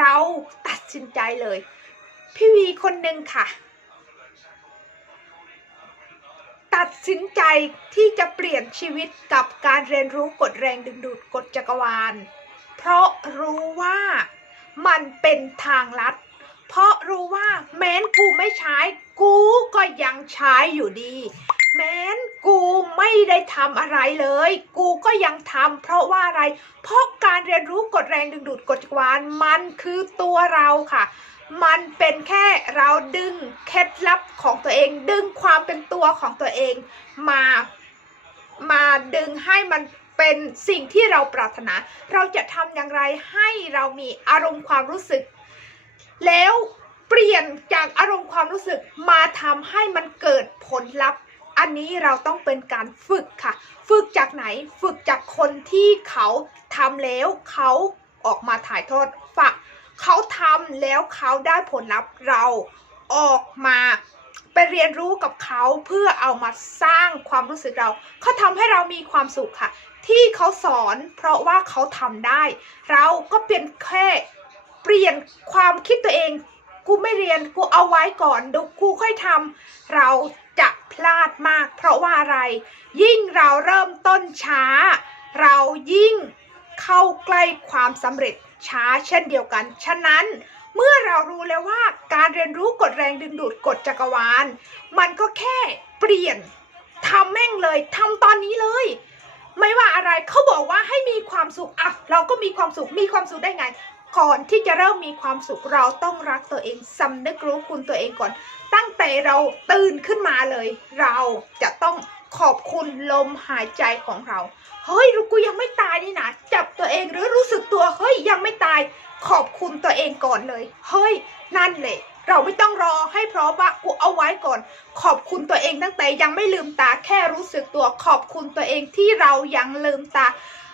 เราตัดสินใจเลย พี่วีคนหนึ่งค่ะ ตัดสินใจที่จะเปลี่ยนชีวิตกับการเรียนรู้กฎแรงดึงดูดกฎจักรวาล เพราะรู้ว่ามันเป็นทางลัด เพราะรู้ว่าแม้นกูไม่ใช้ กูก็ยังใช้อยู่ดี แม้นกูไม่ได้ทำอะไรเลย กูก็ยังทำเพราะว่าอะไร เพราะการเรียนรู้ก ฎแรงดึงดูดกฎจักรวาลมันคือตัวเราค่ะ มันเป็นแค่เราดึงเคล็ดลับของตัวเอง ดึงความเป็นตัวของตัวเองมามาดึงให้มันเป็นสิ่งที่เราปรารถนา เราจะทำอย่างไรให้เรามีอารมณ์ความรู้สึก แล้วเปลี่ยนจากอารมณ์ความรู้สึกมาทำให้มันเกิดผลลัพธ์ อันนี้เราต้องเป็นการฝึกค่ะ ฝึกจากไหนฝึกจากคนที่เขาทำแล้วเขาออกมาถ่ายทอดฝากเขาทำแล้วเขาได้ผลลัพธ์เราออกมาไปเรียนรู้กับเขาเพื่อเอามาสร้างความรู้สึกเรา เขาทำให้เรามีความสุขค่ะ ที่เขาสอนเพราะว่าเขาทำได้ เราก็เป็นแค่เปลี่ยนความคิดตัวเอง กูไม่เรียนกูเอาไว้ก่อนดี๋ยวกูค่อยทำเรา จะพลาดมาก เพราะว่าอะไร ยิ่งเราเริ่มต้นช้า เรายิ่งเข้าใกล้ความสำเร็จช้าเช่นเดียวกัน ฉะนั้นเมื่อเรารู้แล้วว่าการเรียนรู้กฎแรงดึงดูดกฎจักรวาล มันก็แค่เปลี่ยนทำแม่งเลยทำตอนนี้เลย ไม่ว่าอะไรเขาบอกว่าให้มีความสุขอะเราก็มีความสุขมีความสุขได้ไง ก่อนที่จะเริ่มมีความสุขเราต้องรักตัวเองสำนึกรู้คุณตัวเองก่อน แต่เราตื่นขึ้นมาเลย เราจะต้องขอบคุณลมหายใจของเรา เฮ้ยกูยังไม่ตายนี่นะจับตัวเองหรือรู้สึกตัวเฮ้ยยังไม่ตาย ขอบคุณตัวเองก่อนเลย เฮ้ยนั่นแหละ เราไม่ต้องรอให้พร้อมว่ากูเอาไว้ก่อน ขอบคุณตัวเองตั้งแต่ยังไม่ลืมตาแค่รู้สึกตัวขอบคุณตัวเองที่เรายังลืมตา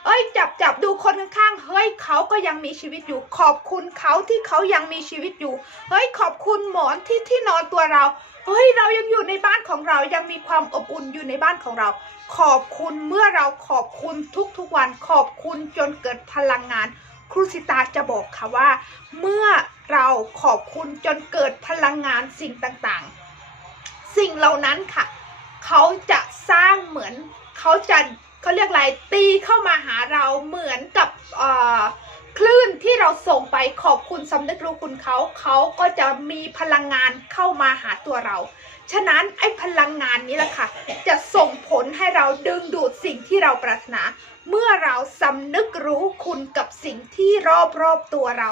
เอ้ยจับจับดูคนข้างๆเฮ้ยเขาก็ยังมีชีวิตอยู่ ขอบคุณเขาที่เขายังมีชีวิตอยู่ เฮ้ยขอบคุณหมอนที่ที่นอนตัวเรา เฮ้ยเรายังอยู่ในบ้านของเรายังมีความอบอุ่นอยู่ในบ้านของเรา ขอบคุณเมื่อเราขอบคุณทุกๆวัน ขอบคุณจนเกิดพลังงาน ครูสิตาจะบอกค่ะว่า เมื่อเราขอบคุณจนเกิดพลังงานสิ่งต่างๆ สิ่งเหล่านั้นค่ะ เขาจะสร้างเหมือนเขาจะเขาเรียกอะไรตีเข้ามาหาเราเหมือนกับเอ่อ ไปขอบคุณสำนึกรู้คุณเขา เขาก็จะมีพลังงานเข้ามาหาตัวเรา ฉะนั้นไอ้พลังงานนี้แหละค่ะ จะส่งผลให้เราดึงดูดสิ่งที่เราปรารถนา เมื่อเราสำนึกรู้คุณกับสิ่งที่รอบๆตัวเรา